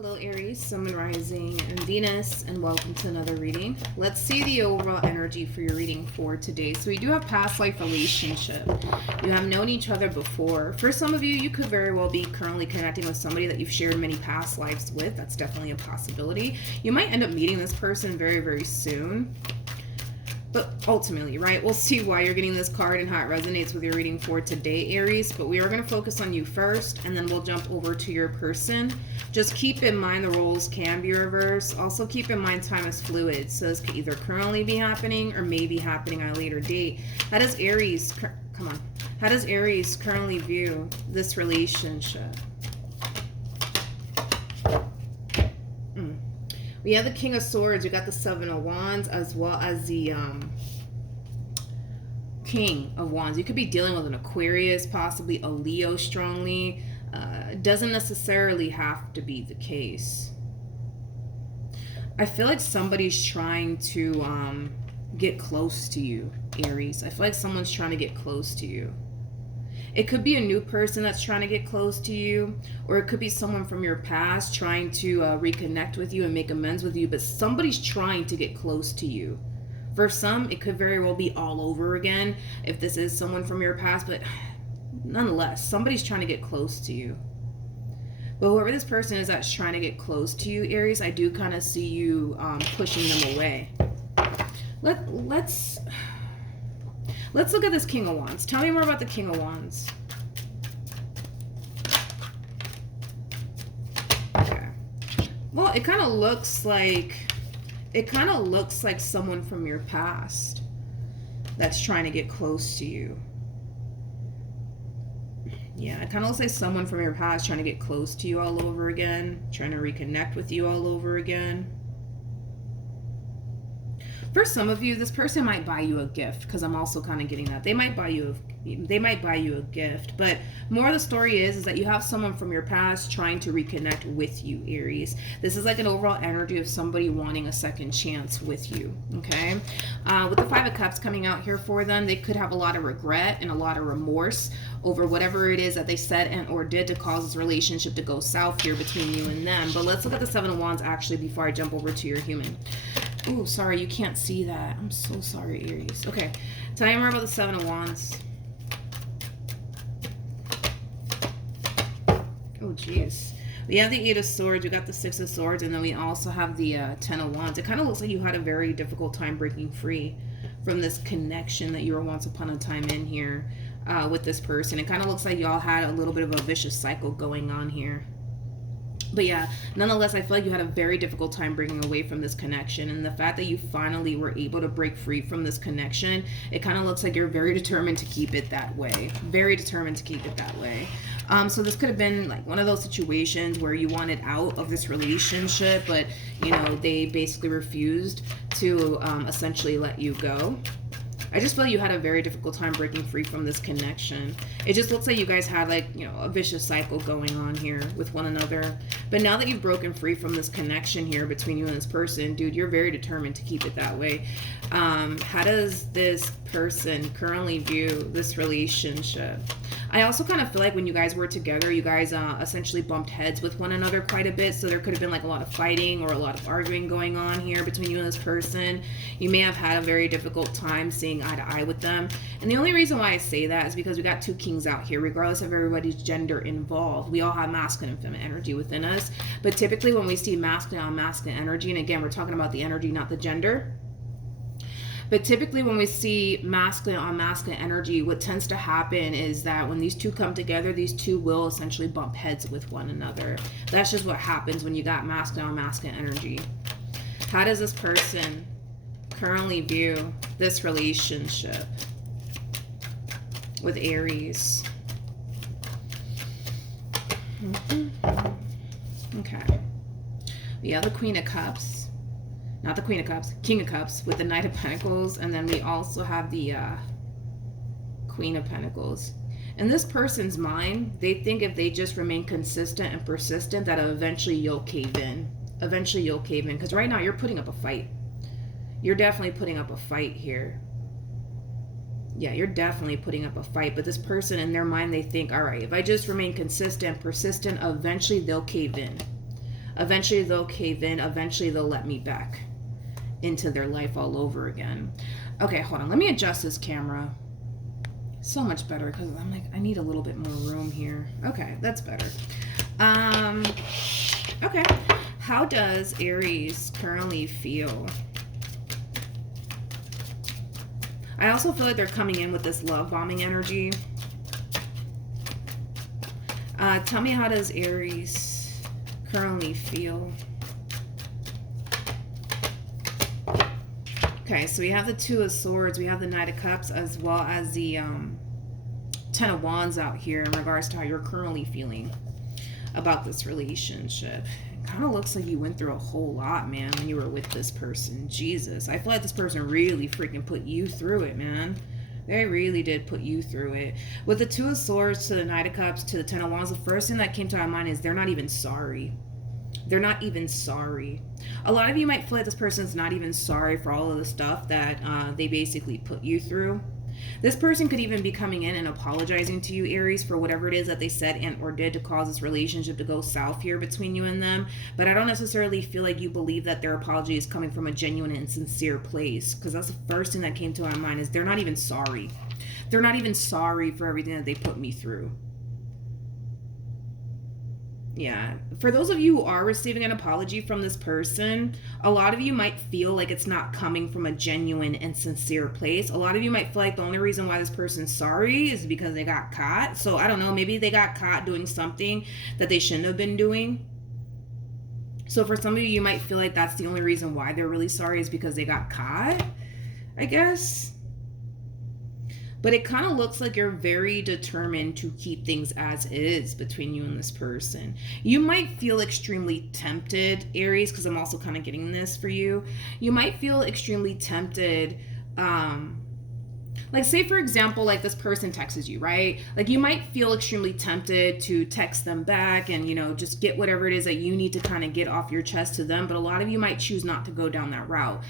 Hello Aries, Sun, Rising, and Venus, and welcome to another reading. Let's see the overall energy for your reading for today. So we do have past life relationship. You have known each other before. For some of you, you could very well be currently connecting with somebody that you've shared many past lives with. That's definitely a possibility. You might end up meeting this person very, very soon. But ultimately, right, we'll see why you're getting this card and how it resonates with your reading for today, Aries. But we are going to focus on you first, and then we'll jump over to your person. Just keep in mind the roles can be reversed. Also keep in mind time is fluid. So this could either currently be happening or maybe happening at a later date. How does Aries, how does Aries currently view this relationship? We have the King of Swords, you got the Seven of Wands, as well as the King of Wands. You could be dealing with an Aquarius, possibly a Leo strongly. Doesn't necessarily have to be the case. I feel like somebody's trying to get close to you, Aries. I feel like someone's trying to get close to you. It could be a new person that's trying to get close to you, or it could be someone from your past trying to reconnect with you and make amends with you, but somebody's trying to get close to you. For some, it could very well be all over again if this is someone from your past, but nonetheless, somebody's trying to get close to you. But whoever this person is that's trying to get close to you, Aries, I do kind of see you pushing them away. Let's look at this King of Wands. Tell me more about the King of Wands. Okay. Well, it kind of looks like someone from your past that's trying to get close to you. Yeah, it kind of looks like someone from your past trying to get close to you all over again, trying to reconnect with you all over again. For some of you, this person might buy you a gift, because I'm also kind of getting that. They might buy you a gift, but more of the story is that you have someone from your past trying to reconnect with you, Aries. This is like an overall energy of somebody wanting a second chance with you, okay? With the Five of Cups coming out here for them, they could have a lot of regret and a lot of remorse over whatever it is that they said and or did to cause this relationship to go south here between you and them. But let's look at the Seven of Wands actually before I jump over to your human. Oh, sorry, you can't see that. I'm so sorry, Aries. Okay, tell me more about the Seven of Wands. Oh, jeez. We have the Eight of Swords, we got the Six of Swords, and then we also have the Ten of Wands. It kind of looks like you had a very difficult time breaking free from this connection that you were once upon a time in here with this person. It kind of looks like y'all had a little bit of a vicious cycle going on here. But yeah, nonetheless, I feel like you had a very difficult time breaking away from this connection. And the fact that you finally were able to break free from this connection, it kind of looks like you're very determined to keep it that way. Very determined to keep it that way. So this could have been like one of those situations where you wanted out of this relationship, but, you know, they basically refused to essentially let you go. I just feel you had a very difficult time breaking free from this connection. It just looks like you guys had like, you know, a vicious cycle going on here with one another. But now that you've broken free from this connection here between you and this person, dude, you're very determined to keep it that way. How does this person currently view this relationship? I also kind of feel like when you guys were together, you guys essentially bumped heads with one another quite a bit. So there could have been like a lot of fighting or a lot of arguing going on here between you and this person. You may have had a very difficult time seeing eye to eye with them. And the only reason why I say that is because we got two kings out here, regardless of everybody's gender involved. We all have masculine and feminine energy within us. But typically when we see masculine on masculine energy, and again, we're talking about the energy, not the gender. But typically when we see masculine on masculine energy, what tends to happen is that when these two come together, these two will essentially bump heads with one another. That's just what happens when you got masculine on masculine energy. How does this person currently view this relationship with Aries? Okay. We have the Queen of Cups. Not the Queen of Cups, King of Cups with the Knight of Pentacles. And then we also have the Queen of Pentacles. In this person's mind, they think if they just remain consistent and persistent, that eventually you'll cave in. Eventually you'll cave in. Because right now you're putting up a fight. You're definitely putting up a fight here. Yeah, you're definitely putting up a fight. But this person, in their mind, they think, all right, if I just remain consistent, persistent, eventually they'll cave in. Eventually they'll cave in. Eventually they'll let me back into their life all over again. Okay, hold on. Let me adjust this camera. So much better because I'm like, I need a little bit more room here. Okay, that's better. Okay. How does Aries currently feel? I also feel like they're coming in with this love bombing energy. Tell me, how does Aries currently feel? Okay, so we have the Two of Swords, we have the Knight of Cups, as well as the Ten of Wands out here in regards to how you're currently feeling about this relationship. It kind of looks like you went through a whole lot, man, when you were with this person. Jesus, I feel like this person really freaking put you through it, man. They really did put you through it. With the Two of Swords to the Knight of Cups to the Ten of Wands, the first thing that came to my mind is they're not even sorry. They're not even sorry. A lot of you might feel like this person's not even sorry for all of the stuff that they basically put you through. This person could even be coming in and apologizing to you, Aries, for whatever it is that they said and or did to cause this relationship to go south here between you and them. But I don't necessarily feel like you believe that their apology is coming from a genuine and sincere place, because that's the first thing that came to my mind is they're not even sorry. They're not even sorry for everything that they put me through. Yeah, for those of you who are receiving an apology from this person, a lot of you might feel like it's not coming from a genuine and sincere place. A lot of you might feel like the only reason why this person's sorry is because they got caught. So I don't know, maybe they got caught doing something that they shouldn't have been doing. So for some of you, you might feel like that's the only reason why they're really sorry is because they got caught, I guess. But it kind of looks like you're very determined to keep things as is between you and this person. You might feel extremely tempted, Aries, because I'm also kind of getting this for you. You might feel extremely tempted. Like, say, for example, like this person texts you, right? Like, you might feel extremely tempted to text them back and, you know, just get whatever it is that you need to kind of get off your chest to them. But a lot of you might choose not to go down that route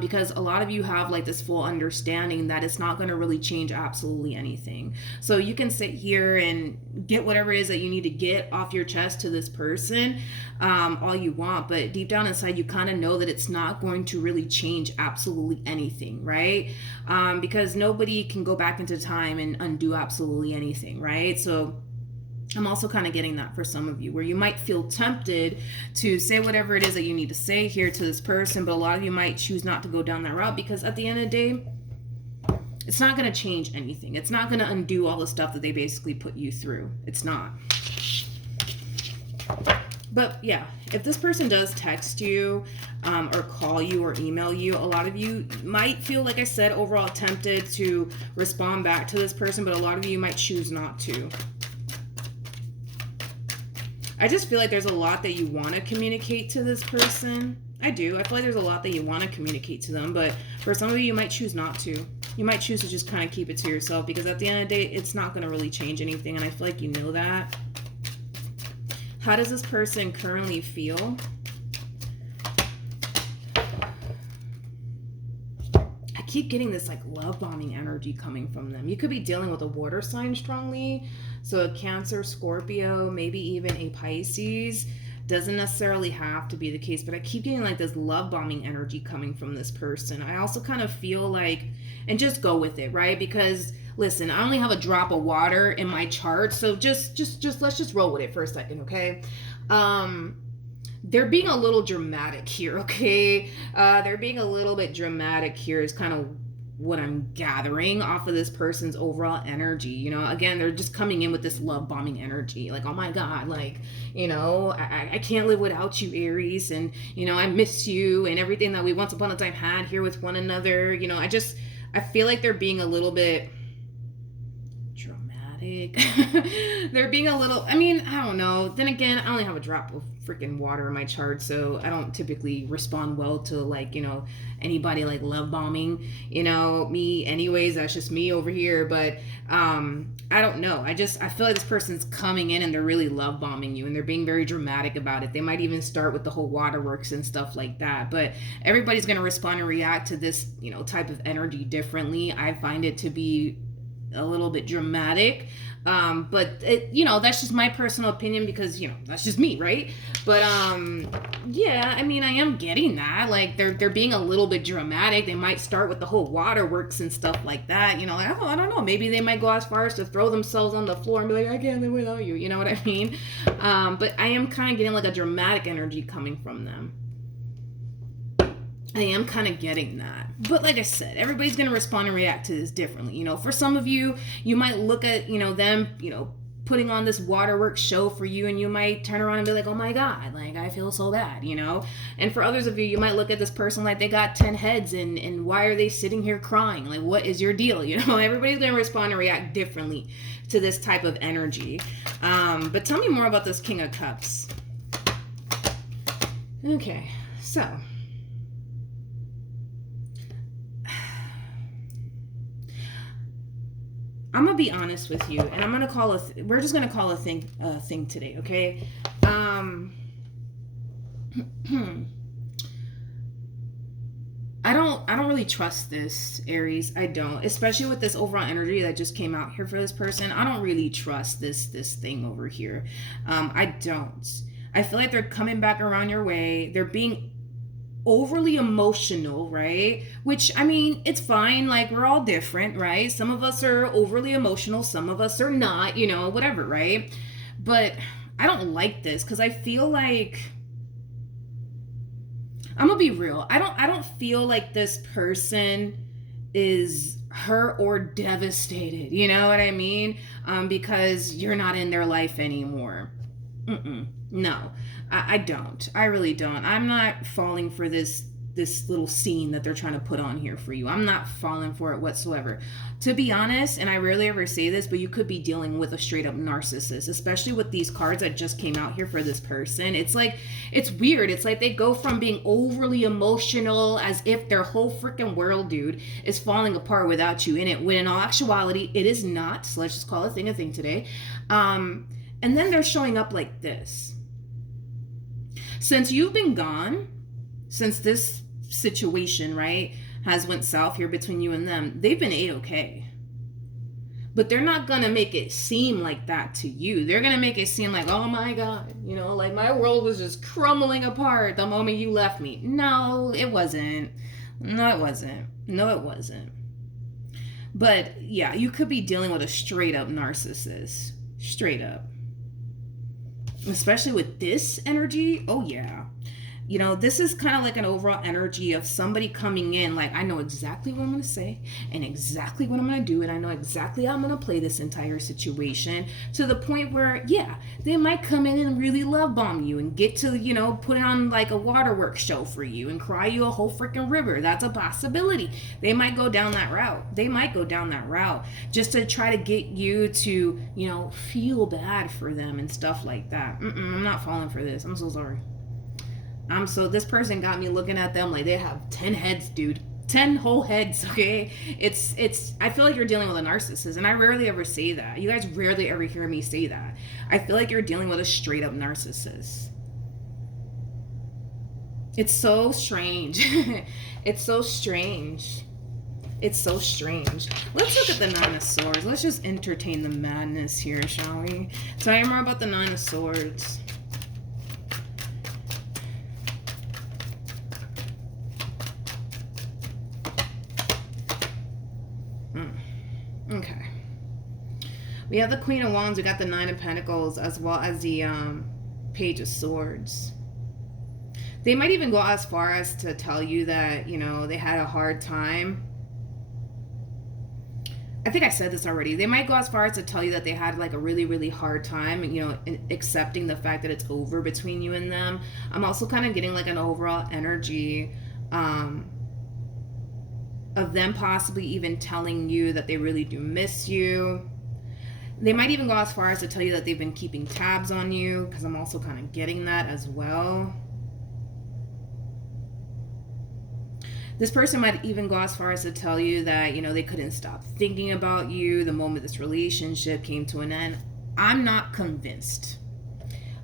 because a lot of you have like this full understanding that it's not going to really change absolutely anything. So you can sit here and get whatever it is that you need to get off your chest to this person all you want. But deep down inside, you kind of know that it's not going to really change absolutely anything, right? Because nobody can go back into time and undo absolutely anything, right? So I'm also kind of getting that for some of you, where you might feel tempted to say whatever it is that you need to say here to this person, but a lot of you might choose not to go down that route because at the end of the day, it's not going to change anything. It's not going to undo all the stuff that they basically put you through. It's not. But yeah, if this person does text you or call you or email you, a lot of you might feel, like I said, overall tempted to respond back to this person, but a lot of you might choose not to. I just feel like there's a lot that you want to communicate to this person. I do. I feel like there's a lot that you want to communicate to them, but for some of you, you might choose not to. You might choose to just kind of keep it to yourself because at the end of the day, it's not going to really change anything, and I feel like you know that. How does this person currently feel? I keep getting this like love bombing energy coming from them. You could be dealing with a water sign strongly. So a Cancer, Scorpio, maybe even a Pisces. Doesn't necessarily have to be the case, but I keep getting like this love bombing energy coming from this person. I also kind of feel like, and just go with it, right? Because listen, I only have a drop of water in my chart, so just let's just roll with it for a second, okay? They're being a little dramatic here, okay? They're being a little bit dramatic here is kind of what I'm gathering off of this person's overall energy. You know, again, they're just coming in with this love bombing energy. Like, oh my God, like, you know, I can't live without you, Aries. And, you know, I miss you and everything that we once upon a time had here with one another. You know, I feel like they're being a little bit dramatic. They're being a little, I mean, I don't know. Then again, I only have a drop of freaking water in my chart, so I don't typically respond well to, like, you know, anybody like love bombing, you know, me anyways. That's just me over here. But I don't know, I feel like this person's coming in and they're really love bombing you and they're being very dramatic about it. They might even start with the whole waterworks and stuff like that, but everybody's going to respond and react to this, you know, type of energy differently. I find it to be a little bit dramatic. But it, that's just my personal opinion because, that's just me, right? But yeah, I mean, I am getting that. Like they're being a little bit dramatic. They might start with the whole waterworks and stuff like that. Like, oh, I don't know. Maybe they might go as far as to throw themselves on the floor and be like, I can't live without you. You know what I mean? But I am kind of getting like a dramatic energy coming from them. I am kind of getting that. But like I said, everybody's going to respond and react to this differently. For some of you, you might look at, them, putting on this waterworks show for you, and you might turn around and be like, oh my God, like I feel so bad, And for others of you, you might look at this person like they got 10 heads and why are they sitting here crying? Like, what is your deal? Everybody's going to respond and react differently to this type of energy. But tell me more about this King of Cups. Okay, so I'm gonna be honest with you, and I'm gonna call we're just gonna call a thing today, okay? I don't really trust this, Aries. I don't, especially with this overall energy that just came out here for this person. I don't really trust this thing over here. I don't. I feel like they're coming back around your way. They're being overly emotional, right? Which, I mean, it's fine. Like, we're all different, right? Some of us are overly emotional, some of us are not, whatever, right? But I don't like this because I feel like, I'm gonna be real, I don't feel like this person is hurt or devastated, you know what I mean? Because you're not in their life anymore. No, I don't. I really don't. I'm not falling for this little scene that they're trying to put on here for you. I'm not falling for it whatsoever. To be honest, and I rarely ever say this, but you could be dealing with a straight up narcissist, especially with these cards that just came out here for this person. It's like, it's weird. It's like they go from being overly emotional as if their whole freaking world, dude, is falling apart without you in it, when in all actuality, it is not. So let's just call a thing today. And then they're showing up like this. Since you've been gone, since this situation, right, has went south here between you and them, they've been A-okay. But they're not going to make it seem like that to you. They're going to make it seem like, oh my God, like my world was just crumbling apart the moment you left me. No, it wasn't. No, it wasn't. But yeah, you could be dealing with a straight up narcissist. Straight up. Especially with this energy. Oh yeah. This is kind of like an overall energy of somebody coming in like, I know exactly what I'm going to say and exactly what I'm going to do, and I know exactly how I'm going to play this entire situation, to the point where, yeah, they might come in and really love bomb you and get to, put on like a waterworks show for you and cry you a whole freaking river. That's a possibility. They might go down that route just to try to get you to, feel bad for them and stuff like that. I'm not falling for this. I'm so sorry. This person got me looking at them like they have 10 heads, dude. 10 whole heads, okay? I feel like you're dealing with a narcissist, and I rarely ever say that. You guys rarely ever hear me say that. I feel like you're dealing with a straight up narcissist. It's so strange. It's so strange. Let's look at the Nine of Swords. Let's just entertain the madness here, shall we? Tell me more about the Nine of Swords. Okay. We have the Queen of Wands. We got the Nine of Pentacles, as well as the Page of Swords. They might even go as far as to tell you that, they had a hard time. I think I said this already. They might go as far as to tell you that they had like a really, really hard time, in accepting the fact that it's over between you and them. I'm also kind of getting like an overall energy of them possibly even telling you that they really do miss you. They might even go as far as to tell you that they've been keeping tabs on you, because I'm also kind of getting that as well. This person might even go as far as to tell you that, they couldn't stop thinking about you the moment this relationship came to an end. I'm not convinced.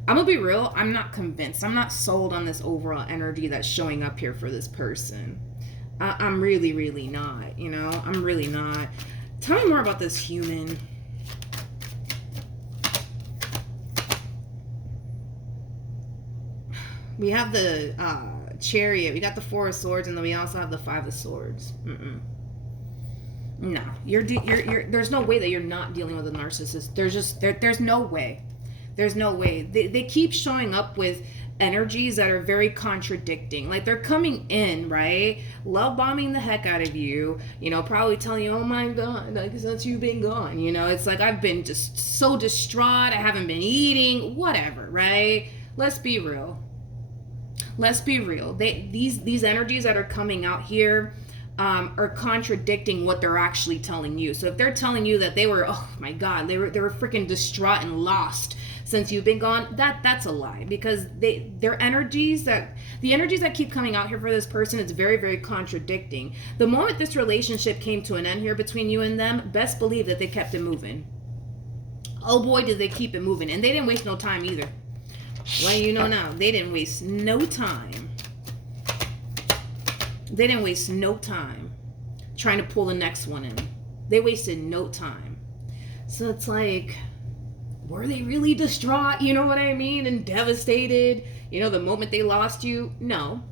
I'm gonna be real, I'm not convinced. I'm not sold on this overall energy that's showing up here for this person. I'm really, really not, I'm really not. Tell me more about this human. We have the Chariot. We got the Four of Swords, and then we also have the Five of Swords. No, you're there's no way that you're not dealing with a narcissist. There's no way. There's no way. They keep showing up with energies that are very contradicting. Like, they're coming in, right? Love bombing the heck out of you, you know, probably telling you, oh my God, like, since you've been gone, you know, it's like, I've been just so distraught, I haven't been eating, whatever, right? Let's be real. Let's be real. These energies that are coming out here are contradicting what they're actually telling you. So if they're telling you that they were, oh my God, they were freaking distraught and lost since you've been gone, that's a lie, because the energies that keep coming out here for this person, it's very, very contradicting. The moment this relationship came to an end here between you and them, best believe that they kept it moving. Oh boy, did they keep it moving. And they didn't waste no time either. Well, you know now, they didn't waste no time. They didn't waste no time trying to pull the next one in. They wasted no time. So it's like, were they really distraught? You know what I mean? And devastated, you know, the moment they lost you? No,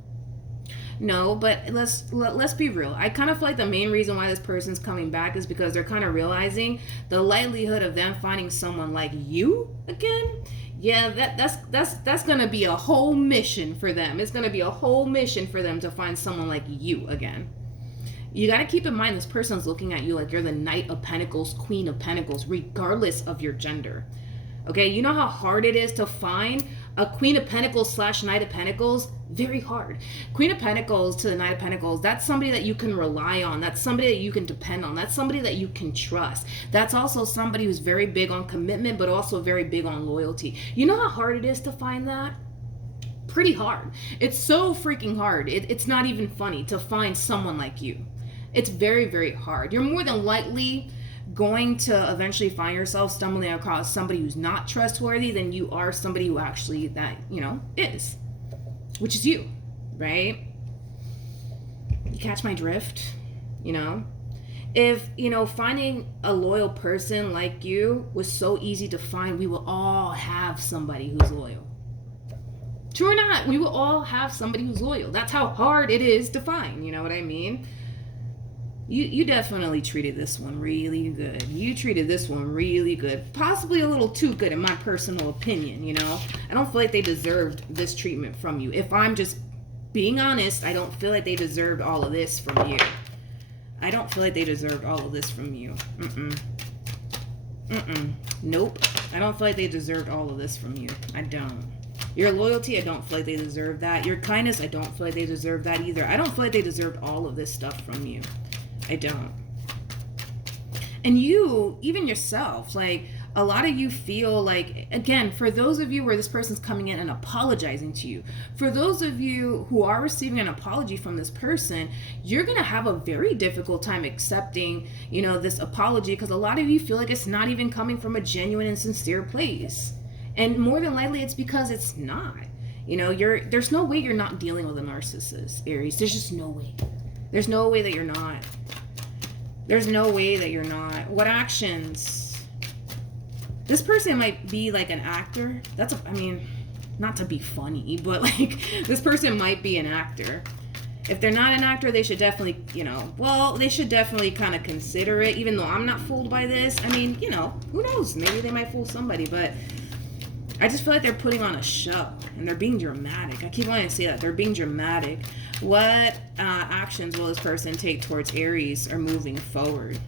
but let's be real. I kind of feel like the main reason why this person's coming back is because they're kind of realizing the likelihood of them finding someone like you again. Yeah, that's gonna be a whole mission for them. It's gonna be a whole mission for them to find someone like you again. You got to keep in mind, this person's looking at you like you're the Knight of Pentacles, Queen of Pentacles, regardless of your gender. Okay, you know how hard it is to find a Queen of Pentacles / Knight of Pentacles? Very hard. Queen of Pentacles to the Knight of Pentacles, that's somebody that you can rely on. That's somebody that you can depend on. That's somebody that you can trust. That's also somebody who's very big on commitment, but also very big on loyalty. You know how hard it is to find that? Pretty hard. It's so freaking hard. It's not even funny to find someone like you. It's very, very hard. You're more than likely going to eventually find yourself stumbling across somebody who's not trustworthy than you are somebody who actually, that, you know, is. Which is you, right? You catch my drift? You know? If, you know, finding a loyal person like you was so easy to find, we will all have somebody who's loyal. True or not, we will all have somebody who's loyal. That's how hard it is to find, you know what I mean? You definitely treated this one really good. You treated this one really good. Possibly a little too good in my personal opinion, you know? I don't feel like they deserved this treatment from you. If I'm just being honest, I don't feel like they deserved all of this from you. I don't feel like they deserved all of this from you. Nope. I don't feel like they deserved all of this from you. I don't. Your loyalty, I don't feel like they deserve that. Your kindness, I don't feel like they deserve that either. I don't feel like they deserved all of this stuff from you. I don't. And you, even yourself, like, a lot of you feel like, again, for those of you where this person's coming in and apologizing to you, for those of you who are receiving an apology from this person, you're going to have a very difficult time accepting, you know, this apology, because a lot of you feel like it's not even coming from a genuine and sincere place. And more than likely, it's because it's not. You know, there's no way you're not dealing with a narcissist, Aries. There's just no way. There's no way that you're not. There's no way that you're not. What actions? This person might be like an actor. I mean, not to be funny, but like, this person might be an actor. If they're not an actor, they should definitely, you know, well, they should definitely kind of consider it, even though I'm not fooled by this. I mean, you know, who knows? Maybe they might fool somebody, but I just feel like they're putting on a show and they're being dramatic. I keep wanting to say that. They're being dramatic. What actions will this person take towards Aries or moving forward?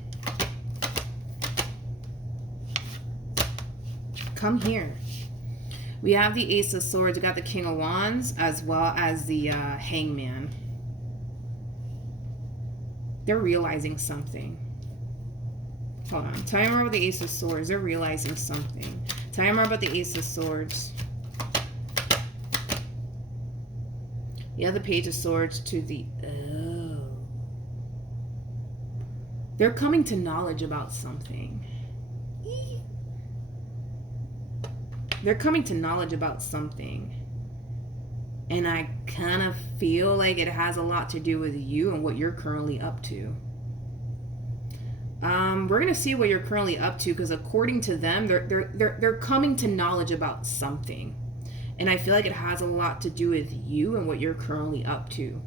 Come here. We have the Ace of Swords. We got the King of Wands as well as the Hangman. They're realizing something. Hold on. Tell me more about the Ace of Swords. They're realizing something. Tell me more about the Ace of Swords. You have the Page of Swords to the... Oh. They're coming to knowledge about something. They're coming to knowledge about something. And I kind of feel like it has a lot to do with you and what you're currently up to. We're gonna see what you're currently up to, because according to them, they're coming to knowledge about something, and I feel like it has a lot to do with you and what you're currently up to.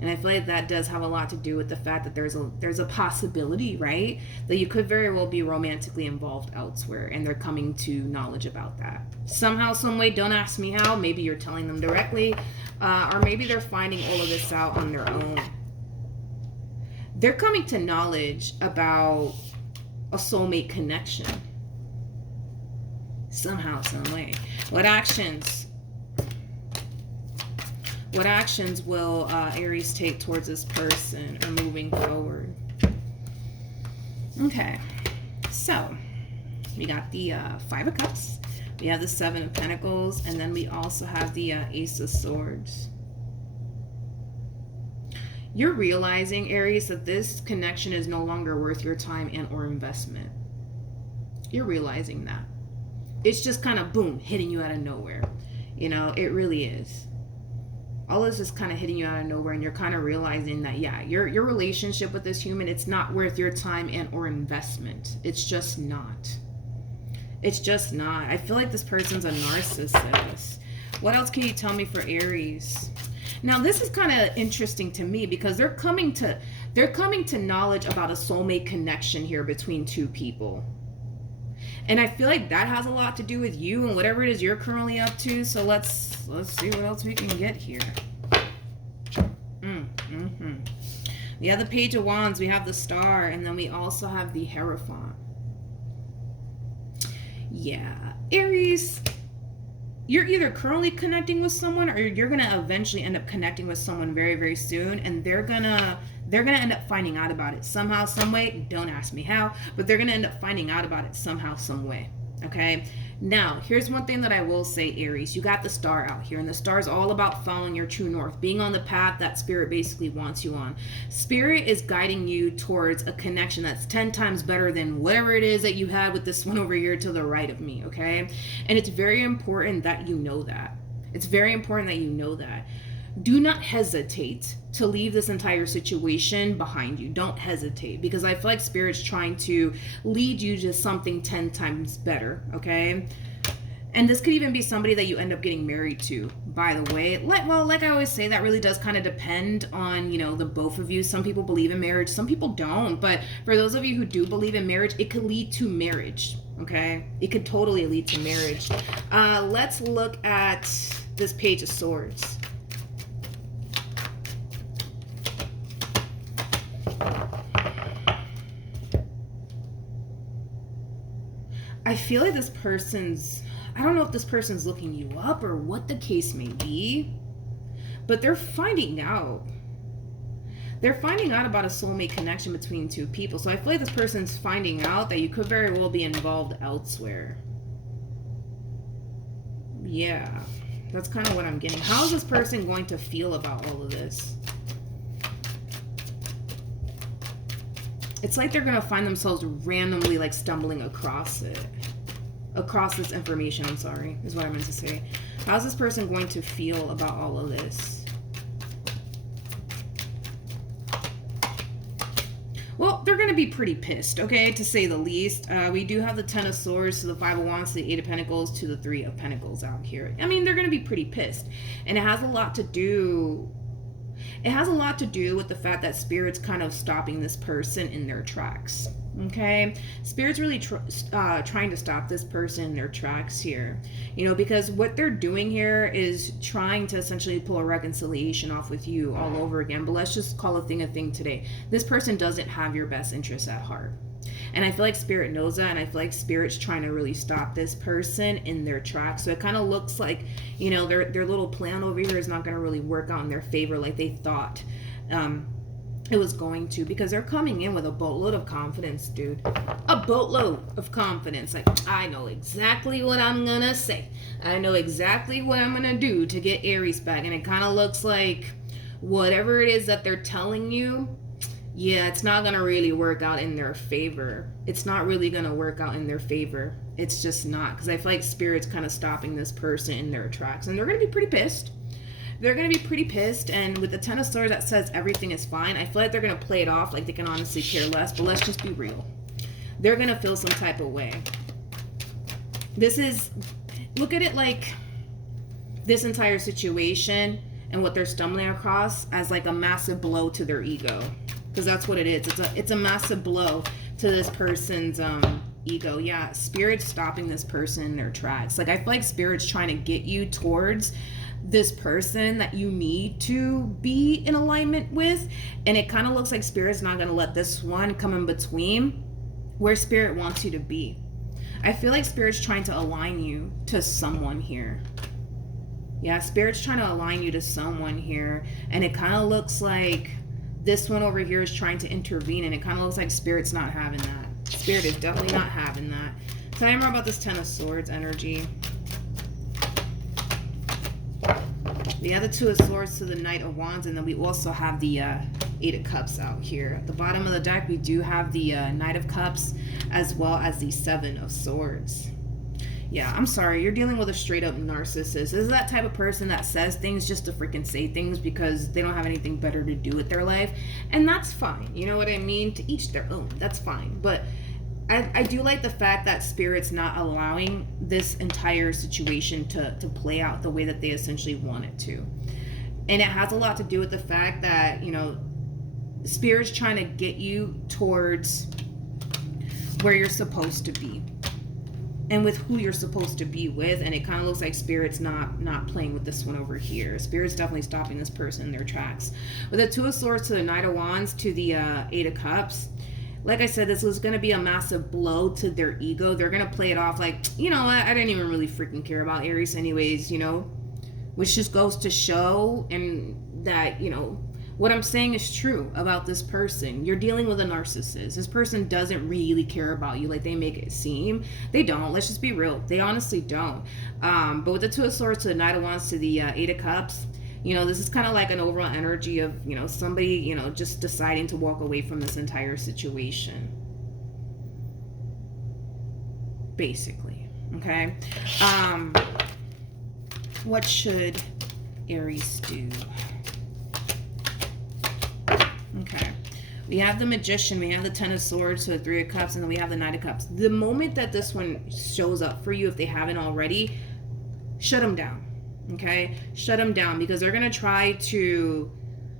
And I feel like that does have a lot to do with the fact that there's a possibility, right, that you could very well be romantically involved elsewhere, and they're coming to knowledge about that. Somehow, some way, don't ask me how. Maybe you're telling them directly, or maybe they're finding all of this out on their own. They're coming to knowledge about a soulmate connection. Somehow, some way. What actions will Aries take towards this person or moving forward? Okay, so we got the Five of Cups, we have the Seven of Pentacles, and then we also have the Ace of Swords. You're realizing, Aries, that this connection is no longer worth your time and or investment. You're realizing that. It's just kind of, boom, hitting you out of nowhere. You know, it really is. All this is kind of hitting you out of nowhere, and you're kind of realizing that, yeah, your relationship with this human, it's not worth your time and or investment. It's just not. It's just not. I feel like this person's a narcissist. What else can you tell me for Aries? Now, this is kind of interesting to me, because they're coming to knowledge about a soulmate connection here between two people. And I feel like that has a lot to do with you and whatever it is you're currently up to. So let's see what else we can get here. We have the Page of Wands, we have the Star, and then we also have the Hierophant. Yeah, Aries, you're either currently connecting with someone, or you're gonna eventually end up connecting with someone very, very soon, and they're gonna end up finding out about it somehow, some way. Don't ask me how, but they're gonna end up finding out about it somehow, some way. Okay, now here's one thing that I will say, Aries. You got the Star out here, and the Star is all about following your true north, being on the path that Spirit basically wants you on. Spirit is guiding you towards a connection that's 10 times better than whatever it is that you had with this one over here to the right of me. Okay, and it's very important that you know that. It's very important that you know that. Do not hesitate to leave this entire situation behind you. Don't hesitate, because I feel like Spirit's trying to lead you to something 10 times better, okay? And this could even be somebody that you end up getting married to, by the way. Like I always say, that really does kind of depend on, you know, the both of you. Some people believe in marriage, some people don't. But for those of you who do believe in marriage, it could lead to marriage, okay? It could totally lead to marriage. Let's look at this Page of Swords. I feel like this person's, I don't know if this person's looking you up or what the case may be, but they're finding out. They're finding out about a soulmate connection between two people. So I feel like this person's finding out that you could very well be involved elsewhere. Yeah, that's kind of what I'm getting. How is this person going to feel about all of this? It's like they're going to find themselves randomly like stumbling across it. Across this information, I'm sorry, is what I meant to say. How's this person going to feel about all of this? Well, they're going to be pretty pissed, okay, to say the least. We do have the Ten of Swords to the Five of Wands to the Eight of Pentacles to the Three of Pentacles out here. I mean, they're going to be pretty pissed. And it has a lot to do... It has a lot to do with the fact that Spirit's kind of stopping this person in their tracks, okay? Spirit's really trying to stop this person in their tracks here, you know, because what they're doing here is trying to essentially pull a reconciliation off with you all over again. But let's just call a thing today. This person doesn't have your best interests at heart. And I feel like Spirit knows that, and I feel like Spirit's trying to really stop this person in their tracks. So it kind of looks like, you know, their little plan over here is not going to really work out in their favor like they thought it was going to, because they're coming in with a boatload of confidence, dude. A boatload of confidence. Like, I know exactly what I'm going to say. I know exactly what I'm going to do to get Aries back. And it kind of looks like whatever it is that they're telling you, yeah, it's not going to really work out in their favor. It's not really going to work out in their favor. It's just not, because I feel like Spirit's kind of stopping this person in their tracks. And they're going to be pretty pissed. They're going to be pretty pissed, and with the Ten of Swords that says everything is fine, I feel like they're going to play it off like they can honestly care less, but let's just be real. They're going to feel some type of way. This is, look at it like this entire situation and what they're stumbling across as like a massive blow to their ego, because that's what it is. It's a massive blow to this person's ego. Yeah, Spirit's stopping this person in their tracks. Like, I feel like Spirit's trying to get you towards this person that you need to be in alignment with, and it kind of looks like Spirit's not going to let this one come in between where Spirit wants you to be. I feel like Spirit's trying to align you to someone here. Yeah, Spirit's trying to align you to someone here, and it kind of looks like this one over here is trying to intervene, and it kind of looks like Spirit's not having that. Spirit is definitely not having that. Tell me more about this Ten of Swords energy. We have the Two of Swords to the Knight of Wands, and then we also have the Eight of Cups out here. At the bottom of the deck, we do have the Knight of Cups as well as the Seven of Swords. Yeah, I'm sorry. You're dealing with a straight up narcissist. This is that type of person that says things just to freaking say things because they don't have anything better to do with their life. And that's fine. You know what I mean? To each their own. That's fine. But I do like the fact that Spirit's not allowing this entire situation to play out the way that they essentially want it to. And it has a lot to do with the fact that, you know, Spirit's trying to get you towards where you're supposed to be and with who you're supposed to be with. And it kind of looks like Spirit's not playing with this one over here. Spirit's definitely stopping this person in their tracks. With the Two of Swords to the Knight of Wands to the Eight of Cups, like I said, this was going to be a massive blow to their ego. They're going to play it off like, you know what, I didn't even really freaking care about Aries anyways, you know, which just goes to show and that, you know, what I'm saying is true about this person. You're dealing with a narcissist. This person doesn't really care about you like they make it seem. They don't. Let's just be real. They honestly don't. But with the Two of Swords to the Knight of Wands to the Eight of Cups, you know, this is kind of like an overall energy of, you know, somebody, you know, just deciding to walk away from this entire situation. Basically. Okay. What should Aries do? Okay. We have the Magician, we have the Ten of Swords, so the Three of Cups, and then we have the Knight of Cups. The moment that this one shows up for you, if they haven't already, shut them down. Okay, shut them down, because they're gonna try to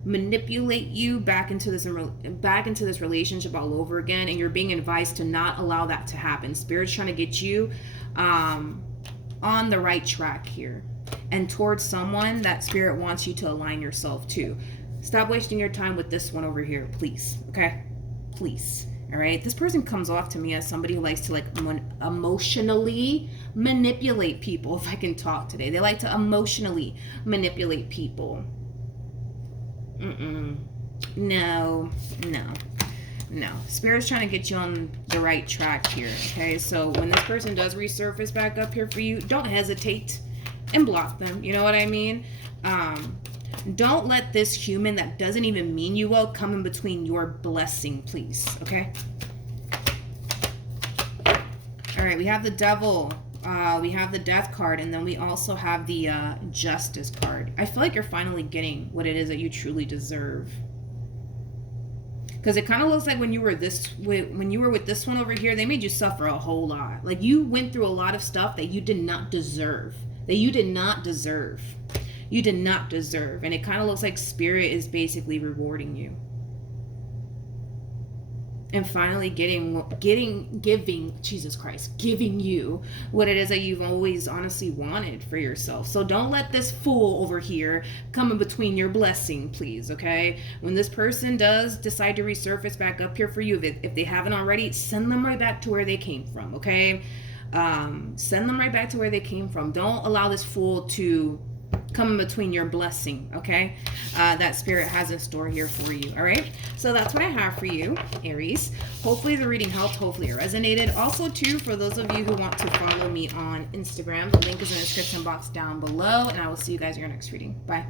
manipulate you back into this relationship all over again, and you're being advised to not allow that to happen. Spirit's trying to get you on the right track here and towards someone that Spirit wants you to align yourself to. Stop wasting your time with this one over here, please. Okay, please. All right, this person comes off to me as somebody who likes to like emotionally manipulate people. If I can talk today, they like to emotionally manipulate people. No. Spirit's trying to get you on the right track here. Okay, so when this person does resurface back up here for you, don't hesitate and block them. You know what I mean? Don't let this human that doesn't even mean you well come in between your blessing, please. Okay? All right, we have the Devil. We have the Death card, and then we also have the Justice card. I feel like you're finally getting what it is that you truly deserve. Because it kind of looks like when you were with this one over here, they made you suffer a whole lot. Like, you went through a lot of stuff that you did not deserve. You did not deserve. And it kind of looks like Spirit is basically rewarding you. And finally giving you what it is that you've always honestly wanted for yourself. So don't let this fool over here come in between your blessing, please, okay? When this person does decide to resurface back up here for you, if they haven't already, send them right back to where they came from, okay? Send them right back to where they came from. Don't allow this fool to come in between your blessing, okay? That Spirit has in store here for you, all right? So that's what I have for you, Aries. Hopefully the reading helped. Hopefully it resonated. Also, too, for those of you who want to follow me on Instagram, the link is in the description box down below, and I will see you guys in your next reading. Bye.